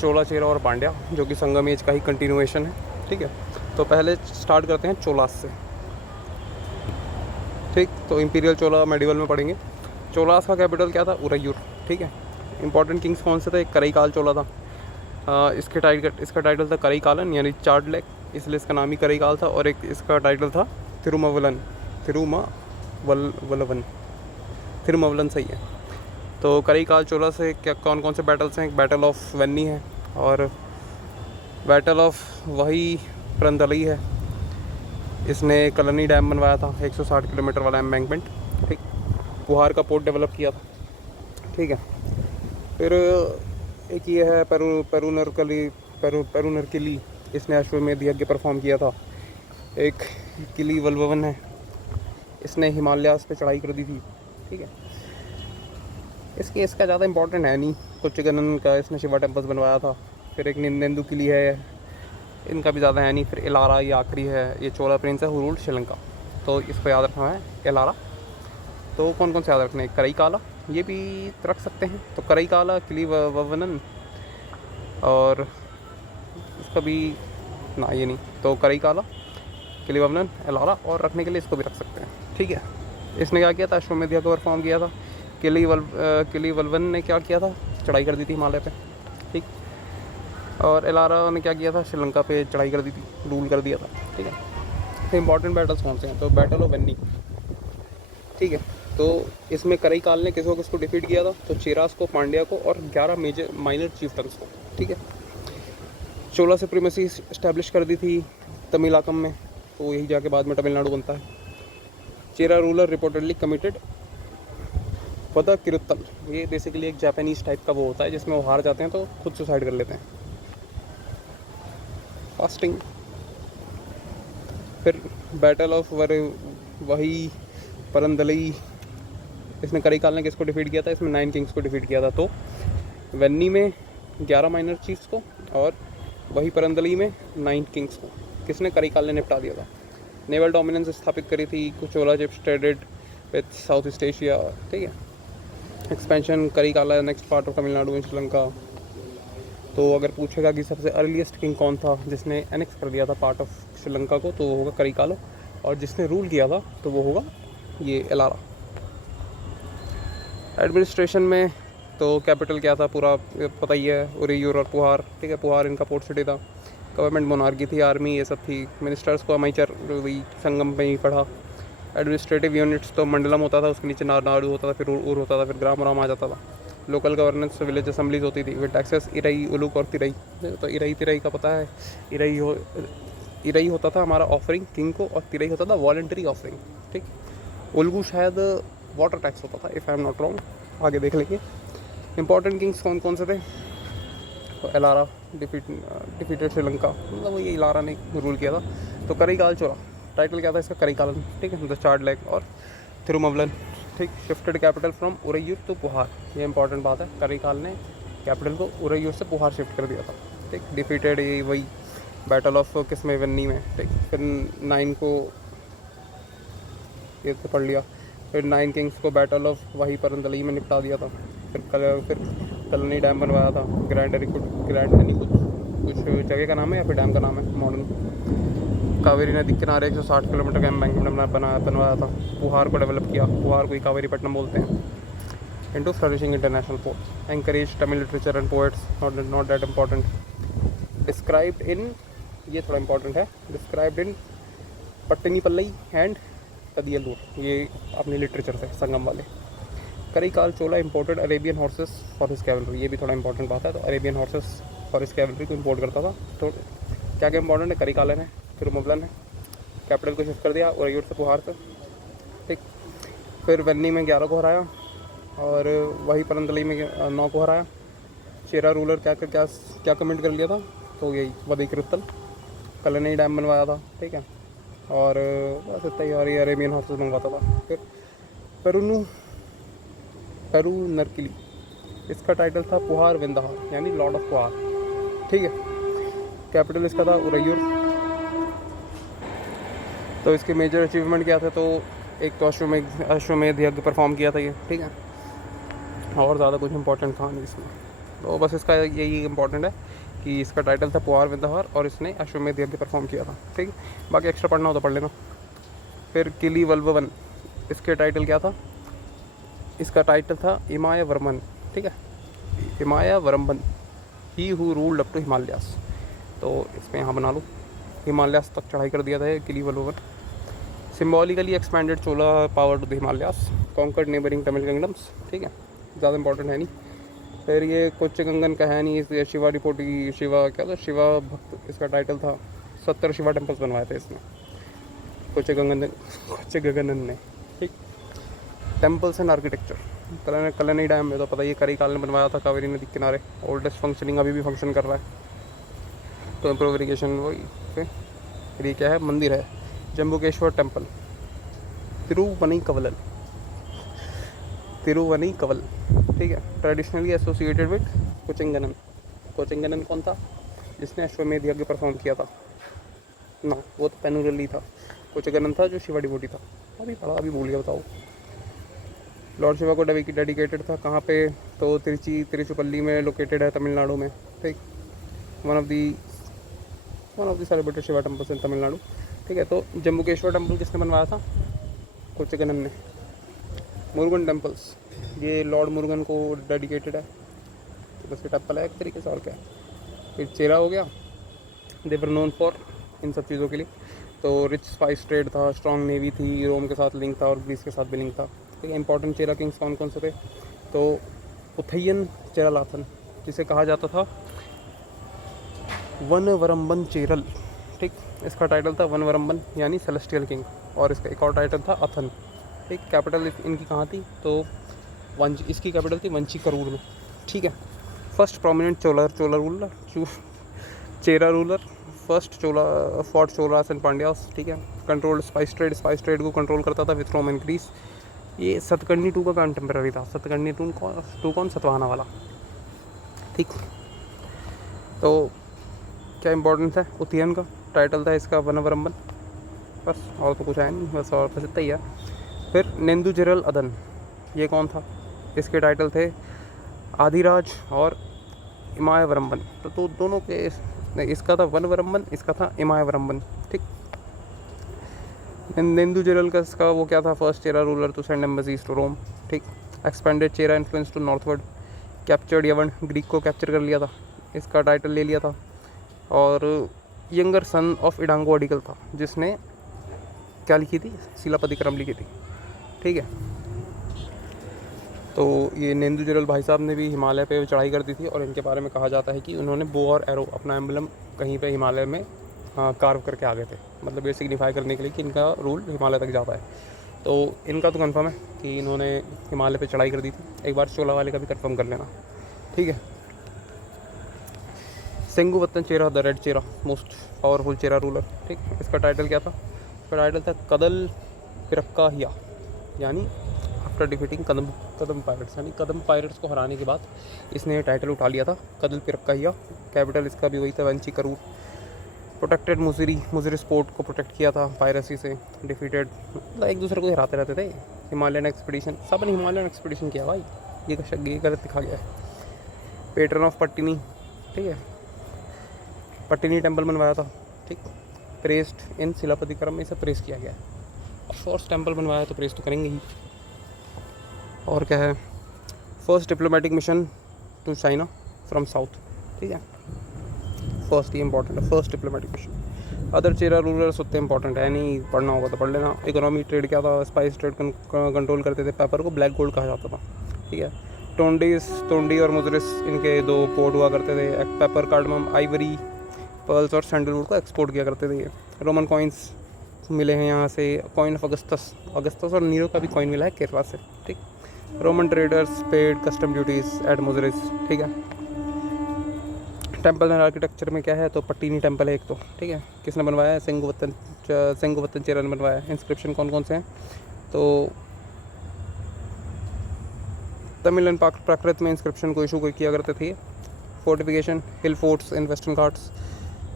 चोला, चेरा और पांड्या, जो कि संगम एज का ही कंटिन्यूएशन है। ठीक है, तो पहले स्टार्ट करते हैं चोलास से। ठीक, तो इंपीरियल चोला मेडिवल में पढ़ेंगे। चोलास का कैपिटल क्या था? उरैयूर। ठीक है, इंपॉर्टेंट किंग्स कौन से थे? एक कराईकाल चोला था। इसका टाइटल था कराईकालन यानी चार्ड लेक, इसलिए इसका नाम ही कराईकाल था। और एक इसका टाइटल था थिरुमावलन सही है। तो कराईकाल चोला से क्या कौन कौन से बैटल्स हैं? बैटल ऑफ वेन्नी है और बैटल ऑफ वही परंदलई है। इसने कलनी डैम बनवाया था, 160 किलोमीटर वाला एम्बैंकमेंट। ठीक, पुहार का पोर्ट डेवलप किया था। ठीक है, फिर एक ये है पेरुनरकिली, इसने अश्वमेध यज्ञ परफॉर्म किया था। एक किली वल्लवन है, इसने हिमालयास पे चढ़ाई कर दी थी। ठीक है, इसका ज़्यादा इंपॉर्टेंट है नहीं। कुच्चगनन का इसने शिवा टेम्पल्स बनवाया था। फिर एक निंदेंदु किली है, इनका भी ज़्यादा है नहीं। फिर एलारा ये आखिरी है, ये चोला प्रिंस है हु रूल्ड श्रीलंका, तो इसको याद रखना है एलारा। तो कौन कौन से याद रखने हैं? कराईकाला ये भी रख सकते हैं, तो कराईकाला, किली ववनन और इसका भी ना ये नहीं, तो कराईकाला, किली ववनन, एलारा, और रखने के लिए इसको भी रख सकते हैं। ठीक है, इसने क्या किया था? अश्वमेध यज्ञ परफॉर्म किया था। किली वल्वन ने क्या किया था? चढ़ाई कर दी थी हिमालय पे। ठीक, और एलारा ने क्या किया था? श्रीलंका पे चढ़ाई कर दी थी, रूल कर दिया था। ठीक है, तो इंपॉर्टेंट बैटल्स कौन से हैं? तो बैटल ऑफ वेन्नी। ठीक है, तो इसमें कराईकाल ने किसको डिफीट किया था? तो चेरास को, पांड्या को और 11 माइनर चीफ्टन्स को। ठीक है, चोला सुप्रीमेसी इस्टेब्लिश कर दी थी तमिलाकम में, तो यही जाके बाद में तमिलनाडु बनता है। चेरा रूलर रिपोर्टेडली कमिटेड पता किरुत्तल, ये बेसिकली एक जापानीज टाइप का वो होता है जिसमें वो हार जाते हैं तो खुद सुसाइड कर लेते हैं, फास्टिंग। फिर बैटल ऑफ वही परंदलई, इसमें कराईकाल ने किसको डिफीट किया था? इसमें 9 किंग्स को डिफीट किया था। तो वेन्नी में 11 माइनर चीफ्स को और वही परंदलई में 9 किंग्स को किसने? कराईकाल ने निपटा दिया था। नेवल डोमिनेंस स्थापित करी थी, कुछ Chola chiefs traded with South East Asia. ठीक है, expansion Karikala next part of Tamil Nadu in Sri Lanka. तो अगर पूछेगा कि सबसे अर्लीस्ट किंग कौन था जिसने एनेक्स कर दिया था पार्ट ऑफ श्रीलंका को, तो वो होगा कराईकाला, और जिसने रूल किया था तो वो होगा ये एलारा। एडमिनिस्ट्रेशन में तो कैपिटल क्या था पूरा पता ही है, उरैयूर और पुहार। ठीक है, पुहार इनका पोर्ट सिटी था। गवर्नमेंट मोनार्की थी, आर्मी ये सब थी। मिनिस्टर्स को अमाइचर वही संगम में ही पढ़ा। एडमिनिस्ट्रेटिव यूनिट्स तो मंडलम होता था, उसके नीचे नाडु होता था, फिर उर होता था, फिर ग्राम राम आ जाता था। लोकल गवर्नेंस विलेज असम्बलीज होती थी, फिर टैक्सेस इरई, उलूक और तिरई। तो इरई तिरई का पता है, इरई होता था हमारा ऑफरिंग किंग को, और तिरई होता था वॉलंटरी ऑफरिंग। ठीक, उल्गू शायद वाटर टैक्स होता था, if I am not wrong, आगे देख लेंगे। इंपॉर्टेंट किंग्स कौन कौन से थे? तो एलारा डिफीटेड श्रीलंका, मतलब ये एलारा ने रूल किया था। तो कराईकाल चोला टाइटल क्या था इसका? कराईकालन। ठीक है, द चार्ड लेक और थिरुमावलन। ठीक, shifted capital from Uraiyur to Puhar, ये इंपॉर्टेंट बात है। कराईकाल ने कैपिटल को उरैयूर से पुहार शिफ्ट कर दिया था। ठीक, डिफीटेड ये वही बैटल ऑफ किसमें? वेन्नी में। ठीक, फिर 9 को ये तो पढ़ लिया। फिर 9 किंग्स को बैटल ऑफ वही परंदलई में निपटा दिया था। फिर कलनी डैम बनवाया था। ग्रैंड नहीं, कुछ जगह का नाम है या फिर डैम का नाम है मॉडर्न। कावेरी नदी किनारे 160 किलोमीटर का एम्बैंकमेंट बनवाया था। पुहार को डेवलप किया, पुहार को ही कावेरी पट्टनम बोलते हैं। Into flourishing international port, anchorage Tamil literature and poets, not that important. Described in, ये थोड़ा इंपॉर्टेंट है, डिस्क्राइब्ड इन पट्टनीपल्लई एंड कदियलूर, ये अपनी लिटरेचर से संगम वाले। Karaikal Chola imported Arabian horses for his cavalry, ये भी थोड़ा इंपॉर्टेंट बात है। तो Arabian horses for his cavalry को इंपोर्ट करता था। तो क्या क्या इंपॉर्टेंट है? कराईकालन है, थिरुमावलन है, कैपिटल को शिफ्ट कर दिया उरैयूर से पुहार से। ठीक, फिर वेन्नी में 11 को हराया और वही परंदलई में 9 को हराया। चेरा रूलर क्या कमेंट कर लिया था? तो यही वदी किरुत्तल, कलनी डैम बनवाया था। ठीक है, और बस इतना ही, और ये अरेबियन हॉर्सेस मंगवाता था। फिर पेरुनरकिली, इसका टाइटल था पुहार विंदाहार यानी लॉर्ड ऑफ पुहार। ठीक है, कैपिटल इसका था उरैयूर। तो इसके मेजर अचीवमेंट क्या थे? तो एक तो अश्वमेध यज्ञ परफॉर्म किया था ये। ठीक है, और ज़्यादा कुछ इंपॉर्टेंट था नहीं इसमें। तो बस इसका यही इंपॉर्टेंट है कि इसका टाइटल था पुआर विद द हॉर और इसने अश्वमेध यज्ञ परफॉर्म किया था। ठीक है, बाकी एक्स्ट्रा पढ़ना हो तो पढ़ लेना। फिर किली वल्लवन, इसके टाइटल क्या था? इसका टाइटल था इमाय वर्मन। ठीक है, Imaya Varamban, he who ruled up to Himalayas. तो इसमें यहाँ बना लो, हिमालयास तक चढ़ाई कर दिया था Killi Valavan. Symbolically expanded Chola power to the Himalayas, conquered neighbouring Tamil kingdoms. ठीक है, ज़्यादा इंपॉर्टेंट है नहीं। फिर ये कोच्चगंगन कहानी, इस शिवा रिपोर्टी, शिवा क्या था, शिवा भक्त इसका टाइटल था। 70 शिवा टेम्पल्स बनवाए थे इसने, कोच्चगंगन ने। ठीक, टेम्पल्स एंड आर्किटेक्चर, कलनी डैम में तो पता ही करिकाल ने बनवाया था, कावेरी नदी के किनारे, ओल्डेस्ट फंक्शनिंग, अभी भी फंक्शन कर रहा है। तो इम्प्रूव इरीगेशन वही। फिर ये क्या है? मंदिर है, जम्बुकेश्वर टेम्पल, तिरुवनंतपुरम, तिरुवनंतपुरम। ठीक है, ट्रेडिशनली एसोसिएटेड विद कोचिंगनन। कोचिंगनन कौन था? जिसने अश्वमेध यज्ञ परफॉर्म किया था ना, वो तो पेनुरली था। कोचिंगनन था जो शिवा डिवोटी था। अभी पढ़ा, अभी भूल गया, बताओ। लॉर्ड शिवा को डेडिकेटेड था, कहाँ पे? तो तिरुचिरापल्ली में लोकेटेड है, तमिलनाडु में। ठीक, one of the celebrated Shiva temples in Tamil Nadu. ठीक है, तो जम्बुकेश्वर टेम्पल किसने बनवाया था? कोचिंगनन ने। मुरुगन टेम्पल्स, ये लॉर्ड मुरुगन को डेडिकेटेड है, तो बस ये टेम्पल है एक तरीके से, और क्या है। फिर चेरा हो गया, देवर नोन फॉर इन सब चीज़ों के लिए। तो रिच स्पाइस ट्रेड था, स्ट्रॉन्ग नेवी थी, रोम के साथ लिंक था और ग्रीस के साथ भी लिंक था। ठीक है, इंपॉर्टेंट चेरा किंग्स कौन कौन से थे? तो उथयन चेरालाथन, जिसे कहा जाता था वनवरम्बन चेरल। ठीक, इसका टाइटल था वनवरम्बन यानी सेलेस्टियल किंग, और इसका एक और टाइटल था अथन। ठीक, कैपिटल इनकी कहाँ थी? तो इसकी कैपिटल थी वंचीकरूर में। ठीक है, first prominent Chola ruler, Chera ruler, first fort Cholas and Pandyas. ठीक है, कंट्रोल्ड स्पाइस ट्रेड को कंट्रोल करता था विथ रोम एंड ग्रीस। ये सतकर्णी 2 का कंटेम्प्रेरी था। सतकर्णी 2 कौन? सतवाहना वाला। ठीक, तो क्या इंपॉर्टेंस है? उथयन का टाइटल था इसका वनवरम्बन, बस, और तो कुछ है नहीं, बस, और बस इतना ही है। फिर नेंदुजिरल अदन, ये कौन था? इसके टाइटल थे आदिराज और इमायवरम्बन। तो दोनों के, इसका था वनवरम्बन, इसका था इमायवरम्बन। ठीक, नेंदुजिरल का इसका वो क्या था? First Chera ruler to send embassies to Rome. ठीक, expanded Chera influence to northward, captured Yavan, Greek को कैप्चर कर लिया था, इसका टाइटल ले लिया था। और यंगर सन ऑफ इडांगो अडिकल था, जिसने क्या लिखी थी? शिलापतिक्रम लिखी थी। ठीक है, तो ये नेंदुजिरल भाई साहब ने भी हिमालय पे चढ़ाई कर दी थी, और इनके बारे में कहा जाता है कि उन्होंने बो और एरो अपना एम्बलम कहीं पे हिमालय में कार्व करके आ गए थे, मतलब ये सिग्निफाई करने के लिए कि इनका रूल हिमालय तक जाता है। तो इनका तो कंफर्म है कि इन्होंने हिमालय पे चढ़ाई कर दी थी। एक बार चोला वाले का भी कंफर्म कर लेना। ठीक है, Senguttuvan Chera, the red Chera, most powerful Chera ruler. ठीक, इसका टाइटल क्या था? इसका टाइटल था कदल पिरक्का हिया, यानी आफ्टर डिफीटिंग कदम पायरेट्स, यानी कदम पायरेट्स को हराने के बाद इसने टाइटल उठा लिया था, कदल पिरक्का हिया। कैपिटल इसका भी वही था, वंचीकरूर। प्रोटेक्टेड मुजिरी स्पोर्ट को प्रोटेक्ट किया था पायरेसी से, डिफीटेड, मतलब एक दूसरे को हराते रहते थे। हिमालयन एक्सपीडिशन, सब ने हिमालयन एक्सपीडिशन किया भाई, ये गलत दिखा गया है। पेट्रन ऑफ पट्टिनी, ठीक है, पट्टिनी टेम्पल बनवाया था। ठीक, प्रेस्ड इन शिलापतिक्रम में इसे प्रेस किया गया है। ऑफ कोर्स टेम्पल बनवाया तो प्रेस तो करेंगे ही। और क्या है? First diplomatic mission to China from south. ठीक है, फर्स्ट, ये इंपॉर्टेंट है, first diplomatic mission. Other Chera rulers उतने इंपॉर्टेंट है नहीं, पढ़ना होगा तो पढ़ लेना। इकोनॉमी ट्रेड क्या था? स्पाइस ट्रेड कंट्रोल करते थे, पेपर को ब्लैक गोल्ड कहा जाता था। ठीक है, टोंडी और मुजरिस इनके 2 पोर्ट हुआ करते थे। पेपर, कार्डमम, आइवरी, पर्ल्स और सैंडलवुड को एक्सपोर्ट किया करते थे। रोमन कॉइन्स मिले हैं यहाँ से, कॉइन ऑफ अगस्टस और नीरो का भी कॉइन मिला है केरला से। ठीक, Roman traders paid custom duties at Muziris. ठीक है, टेम्पल एंड आर्किटेक्चर में क्या है? तो पट्टिनी टेम्पल है एक तो। ठीक है, किसने बनवाया है? सेंगुवत्तन चेरा ने बनवाया है। इंस्क्रिप्शन कौन कौन से हैं? तो तमिल एंड प्राकृत में इंस्क्रिप्शन को इशू किया करते थे। Fortification, hill forts in western Ghats,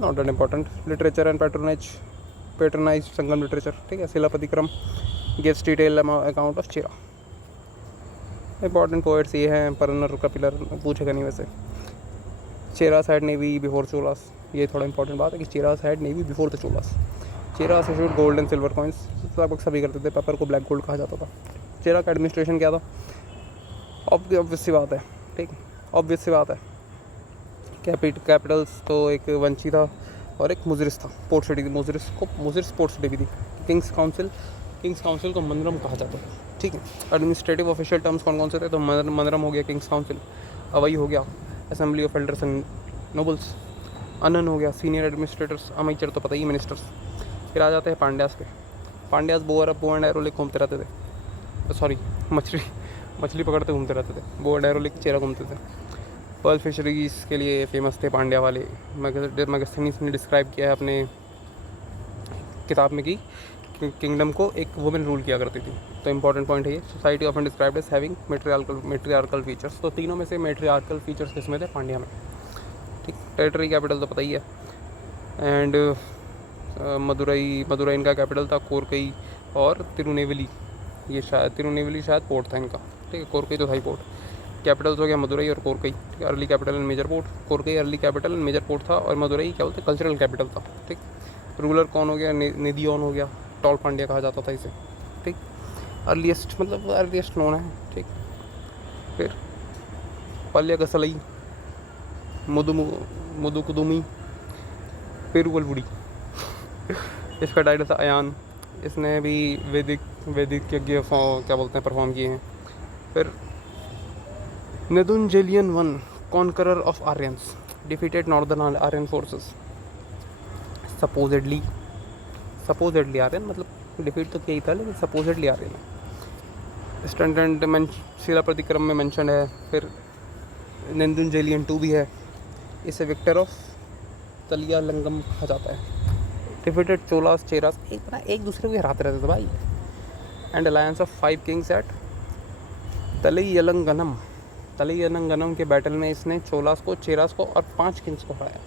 not an important. Literature and patronize Sangam literature. ठीक है, Silappatikaram gives detail account of Chera. Important poets ये हैं, परनर, कपिलर, पूछेगा नहीं वैसे। Cheras had navy before Cholas, ये थोड़ा इंपॉर्टेंट बात है कि Cheras had navy before the Cholas. Cheras issued gold and silver coins, लगभग सभी करते थे, पेपर को ब्लैक गोल्ड कहा जाता था। चेरा का एडमिनिस्ट्रेशन क्या था, ऑब्वियस सी बात है, ठीक, ऑब्वियस सी बात है। कैपिटल्स तो एक वंशी था और एक मुजरिस था, पोर्ट सिटी थी, मुजरिस पोर्ट सिटी भी थी। किंग्स काउंसिल को मंदरम कहा जाता था, ठीक है। एडमिनिस्ट्रेटिव ऑफिशियल टर्म्स कौन कौन से थे, तो मंदरम हो गया किंग्स काउंसिल, अवई हो गया assembly of elders and nobles, अनन हो गया सीनियर एडमिनिस्ट्रेटर्स, अमाइचर तो पता ही मिनिस्टर्स। फिर आ जाते हैं पांड्यास पे। पांड्यास बो एंड एरो लेके घूमते रहते थे, सॉरी मछली पकड़ते घूमते रहते थे, बो एंड एरो लेके चेरा घूमते थे। पर्ल फिशरीज़ के लिए फेमस थे पांड्या वाले। मैगस्थनीज ने डिस्क्राइब किया है अपने किताब में कि किंगडम को एक वुमेन रूल किया करती थी, तो इंपॉर्टेंट पॉइंट है ये। Society often described as having matriarchal features, तो तीनों में से मेट्रियार्कल फीचर्स किसमें थे, पांड्या में, ठीक। टेरिटरी कैपिटल तो पता ही है, एंड मदुरई इनका कैपिटल था, कोरकई और तिरुनेवली, ये तिरुनेवली शायद पोर्ट था इनका, ठीक है। कोरकई तो था ही पोर्ट। कैपिटल्स हो गया मदुरई और कोरकई, ठीक है। Early capital and major port, Korkai early capital and major port था, और मदुरई क्या बोलते कल्चरल कैपिटल था, ठीक। रूलर कौन हो गया, निधियोन हो गया, टॉल पांड्या कहा जाता था इसे, ठीक। अर्लीस्ट नोन है, ठीक। फिर पल्य कसलई, मुदुकुदुमी, पेरुवलवुडी इसका टाइटल था अयान, इसने भी वैदिक यज्ञ क्या बोलते हैं परफॉर्म किए हैं। फिर Nedunjeliyan one, conqueror of Aryans, defeated northern Aryan forces, supposedly Aryan, मतलब डिफीट तो किया ही था लेकिन सपोजेडली आर्यन है। स्टैंडर्ड शिला प्रतिक्रम में मेंशन है। फिर नेदुनजेलियन 2 भी है, इसे विक्टर ऑफ तलिया लंगम कहा जाता है। डिफीटेड चोलास चेरास, एक दूसरे को हराते रहते थे भाई। And alliance of 5 kings at Talaiyalanganam के बैटल में इसने चोलास को, चेरास को और 5 किंग्स को हराया।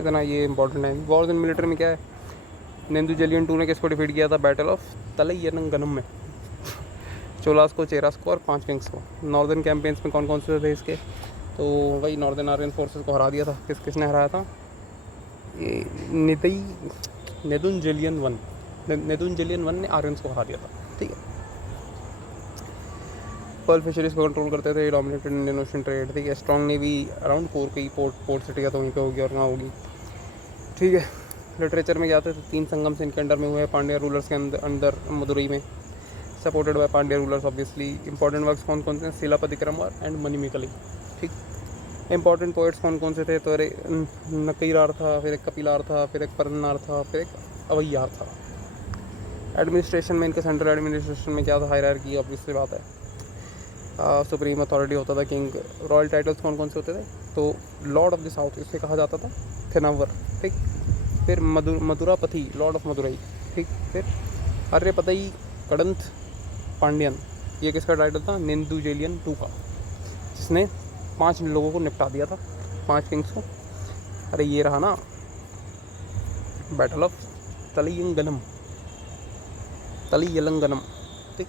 इतना ये इंपॉर्टेंट है। वॉर्स इन मिलिट्री में क्या है, नेदुनजेलियन 2 ने किसको डिफीट किया था, बैटल ऑफ तलैयलंगनम में चोलास को, चेरास को और 5 किंग्स को। नॉर्दर्न कैंपेन्स में कौन कौन से थे इसके, तो वही नॉर्दर्न आर्यन फोर्सेस को हरा दिया था। किसने हराया था, ये नेदुनजेलियन वन ने आर्यंस को हरा दिया था, ठीक है। पर्ल फिशरीज को कंट्रोल करते थे, डोमिनेटेड इंडियन ओशन ट्रेड, ठीक है। Strong navy around Korkai port city का तो वहीं पे होगी और कहाँ होगी, ठीक है। लिटरेचर में क्या थे, तो 3 संगम से इनके अंडर में हुए, पांड्या रूलर्स के अंदर मदुरई में, supported by Pandya rulers obviously. Important works कौन कौन से हैं, शिलापतिक्रम and मणिमेखलाई, ठीक। इंपॉर्टेंट पोइट्स कौन कौन से थे, तो अरे नकईरार था, फिर एक कपिलार था, फिर एक परन्नार था, फिर एक अवैयार था। एडमिनिस्ट्रेशन में इनके सेंट्रल एडमिनिस्ट्रेशन में क्या था, हायरार्की, ऑब्वियसली बात है। सुप्रीम अथॉरिटी होता था किंग। रॉयल टाइटल्स कौन कौन से होते थे, तो लॉर्ड ऑफ द साउथ इसे कहा जाता था, थेनावर, ठीक। फिर मदुरापति, लॉर्ड ऑफ मदुरई, ठीक। फिर आर्यपतई कड़ंथ पांड्यन, ये किसका टाइटल था, नेदुनजेलियन 2 का, जिसने 5 लोगों को निपटा दिया था, 5 किंग्स को। अरे ये रहा ना बैटल ऑफ तलैयलंगनम, ठीक।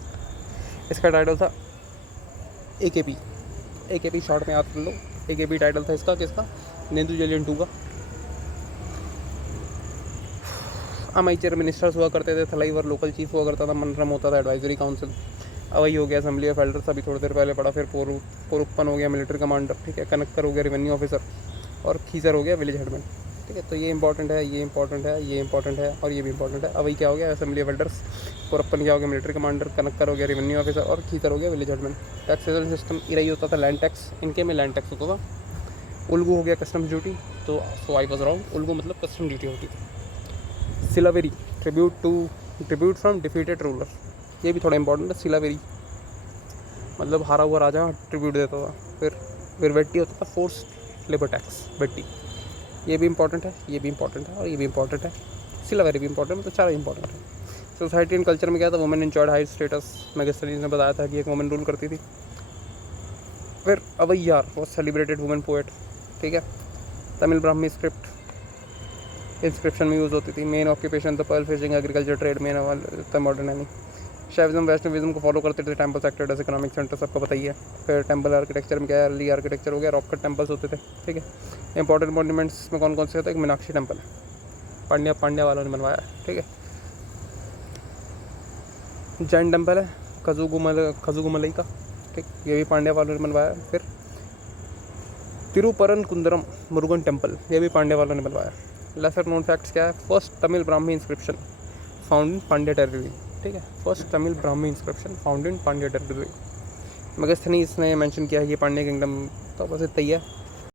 इसका टाइटल था AKP शॉर्ट में याद कर लो। AKP टाइटल था इसका, किसका, नेदुनजेलियन 2 का। अमाइचर मिनिस्टर्स हुआ करते थे, थलाईवर लोकल चीफ हुआ करता था, मनरम होता था एडवाइजरी काउंसिल। अवई हो गया असेंबली ऑफ एल्डर्स, अभी थोड़ी देर पहले पढ़ा। फिर पोरुप्पन हो गया मिलिट्री कमांडर, ठीक है। कनक्कर हो गया रेवेन्यू ऑफिसर, और खीसर हो गया विलेज हेडमैन, ठीक है। तो ये इंपॉर्टेंट है, ये इंपॉर्टेंट है, ये इंपॉर्टेंट है, और ये भी इंपॉर्टेंट है। अवई क्या हो गया, असेंबली ऑफ एल्डर्स। पोरुप्पन क्या हो गया, मिलिट्री कमांडर। कनक्कर हो गया रेवेन्यू ऑफिसर, और खीसर हो गया village headman. Taxation system Irai होता था, लैंड टैक्स, इनके में लैंड टैक्स होता था। उल्गू हो गया कस्टम्स ड्यूटी, तो आई वाज रॉन्ग, उल्गू मतलब कस्टम ड्यूटी होती थी। सिलावेरी, ट्रिब्यूट फ्रॉम डिफीटेड रूलर, ये भी थोड़ा इंपॉर्टेंट है। सिलावेरी मतलब हारा हुआ राजा ट्रिब्यूट देता था। फिर वेट्टी होता था, फोर्स लेबर टैक्स, वेट्टी, ये भी इंपॉर्टेंट है, ये भी इंपॉर्टेंट है, और ये भी इंपॉर्टेंट है। सिलावेरी भी इंपॉर्टेंट है, तो 4 इंपॉर्टेंट है। सोसाइटी एंड कल्चर में क्या था, women enjoyed high status, Megasthenes ने बताया था कि एक वुमेन रूल करती थी। फिर Avvaiyar was celebrated women poet, ठीक है। तमिल ब्राह्मी स्क्रिप्ट इंस्क्रिप्शन में यूज़ होती थी। Main occupation the pearl fishing, agriculture, trade, main modern है नहीं, शैविज्म वैष्णविज्म को फॉलो करते थे, temple sector as economic centre सबको पता ही है। फिर टेम्पल आर्किटेक्चर में क्या है, अर्ली आर्किटेक्चर हो गया, रॉक कट टेम्पल्स होते थे, ठीक है। इंपॉर्टेंट मॉन्यूमेंट्स में कौन कौन से होते हैं, एक मीनाक्षी टेम्पल है, पांड्या वालों ने बनवाया है, ठीक है। जैन टेम्पल है खजुगुमलई का, ठीक, ये भी पांड्या वालों ने बनवाया। फिर तिरुपरनकुंद्रम मुरुगन टेम्पल, ये भी पांड्या वालों ने बनवाया। लेसर नोन फैक्ट्स क्या है, first Tamil Brahmi inscription found in Pandya territory, ठीक है। First Tamil Brahmi inscription found in Pandya territory. Megasthenes इसने मेंशन किया है कि पांड्या किंगडम, तो बस इतना ही है।